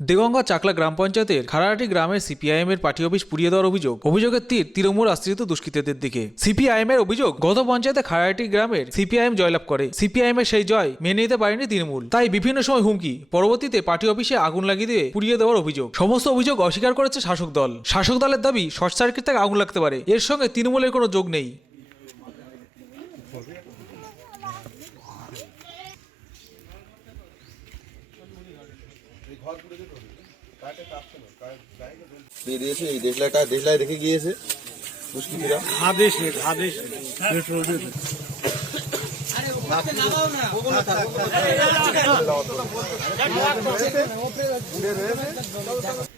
দেগঙ্গা চাকলা গ্রাম পঞ্চায়েতের খারাহাটি গ্রামের সিপিআইএম এর পার্টি অফিস পুড়িয়ে দেওয়ার অভিযোগ। অভিযোগের তীর তৃণমূল আশ্রিত দুষ্কৃতীদের দিকে। সিপিআইএম এর অভিযোগ, গত পঞ্চায়েতে খারাহাটি গ্রামের সিপিআইএম জয়লাভ করে। সিপিআইএম এর সেই জয় মেনে নিতে পারেনি তৃণমূল। তাই বিভিন্ন সময় হুমকি, পরবর্তীতে পার্টি অফিসে আগুন লাগিয়ে দিয়ে পুড়িয়ে দেওয়ার অভিযোগ। সমস্ত অভিযোগ অস্বীকার করেছে শাসক দল। শাসক দলের দাবি, শর্ট সার্কিট থেকে আগুন লাগতে পারে। এর সঙ্গে তৃণমূলের কোনো যোগ নেই। রেখে গিয়েছে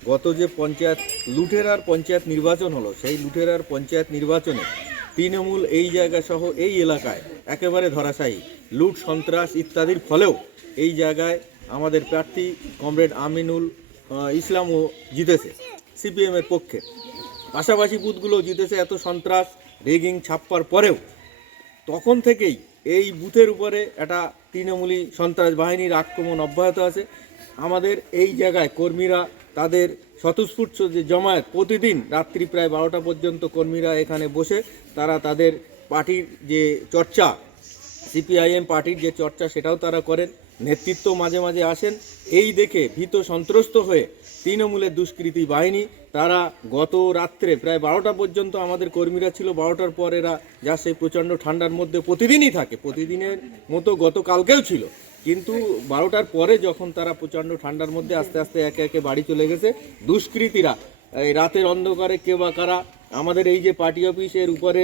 গত যে পঞ্চায়েত লুটেরার পঞ্চায়েত নির্বাচন হলো সেই লুটেরার পঞ্চায়েত নির্বাচনে তৃণমূল এই জায়গা সহ এই এলাকায় একেবারে ধরাশায়ী। লুট সন্ত্রাস ইত্যাদির ফলেও এই জায়গায় আমাদের প্রার্থী কমরেড আমিনুল ইসলামও জিতেছে সিপিএমের পক্ষে। পাশাপাশি বুথগুলো জিতেছে এত সন্ত্রাস, রেগিং ছাপ্পার পরেও। তখন থেকেই এই বুথের উপরে একটা তৃণমূলী সন্ত্রাস বাহিনীর আক্রমণ অব্যাহত আছে। আমাদের এই জায়গায় কর্মীরা, তাদের স্বতঃস্ফূর্ত যে জমায়েত, প্রতিদিন রাত্রি প্রায় বারোটা পর্যন্ত কর্মীরা এখানে বসে, তারা তাদের পার্টির যে চর্চা সিপিআইএম পার্টির যে চর্চা সেটাও তারা করেন নেতৃত্ব মাঝে মাঝে আসেন। এই দেখে ভীত সন্ত্রস্ত হয়ে তৃণমূলের দুষ্কৃতী বাহিনী, তারা গত রাত্রে প্রায় বারোটা পর্যন্ত আমাদের কর্মীরা ছিল, বারোটার পর এরা যা সেই প্রচণ্ড ঠান্ডার মধ্যে প্রতিদিনই থাকে, প্রতিদিনের মতো গতকালকেও ছিল। কিন্তু বারোটার পরে যখন তারা প্রচণ্ড ঠান্ডার মধ্যে আস্তে আস্তে একে একে বাড়ি চলে গেছে, দুষ্কৃতীরা, এই রাতের অন্ধকারে কে বা কারা, আমাদের এই যে পার্টি অফিসের উপরে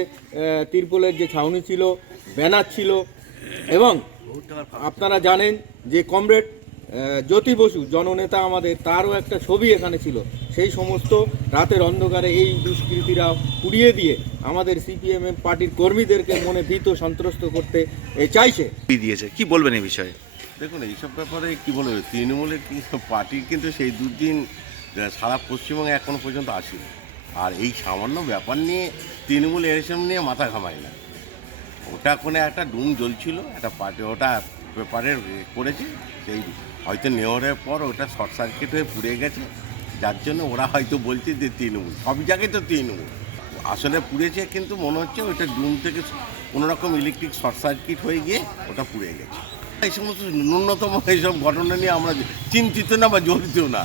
তিরপলের যে ছাউনি ছিল, ব্যানার ছিল এবং আপনারা জানেন যে কমরেড জ্যোতি বসু জননেতা আমাদের তারও একটা ছবি এখানে ছিল। সেই সমস্ত রাতের অন্ধকারে এই দুষ্কৃতীরা উড়িয়ে দিয়ে আমাদের সিপিএম পার্টির কর্মীদেরকে মনে ভীত সন্ত্রস্ত করতে এ, চাইছে। কি দিয়েছে। কি বলবেন এই বিষয়ে? দেখুন এইসব ব্যাপারে কি বলবে তৃণমূলের কি পার্টির কিন্তু সেই দুদিন সারা পশ্চিমবঙ্গে এখনও পর্যন্ত আসেনি। আর এই সামান্য ব্যাপার নিয়ে তৃণমূল এসব নিয়ে মাথা ঘামায় না। ওটা কোনো একটা ডুম জ্বলছিল, একটা পার্টি ওটা পেপারের করেছে, সেই হয়তো নেওয়ার পর ওটা শর্ট সার্কিট হয়ে পুড়ে গেছে, যার জন্য ওরা হয়তো বলছে যে তৃণমূল, সব জায়গায় তো তৃণমূল। আসলে পুড়েছে কিন্তু মনে হচ্ছে ওটা ডুম থেকে কোনো রকম ইলেকট্রিক শর্ট সার্কিট হয়ে গিয়ে ওটা পুড়ে গেছে। এই সমস্ত ন্যূনতম এইসব ঘটনা নিয়ে আমরা চিন্তিত না বা জড়িত না।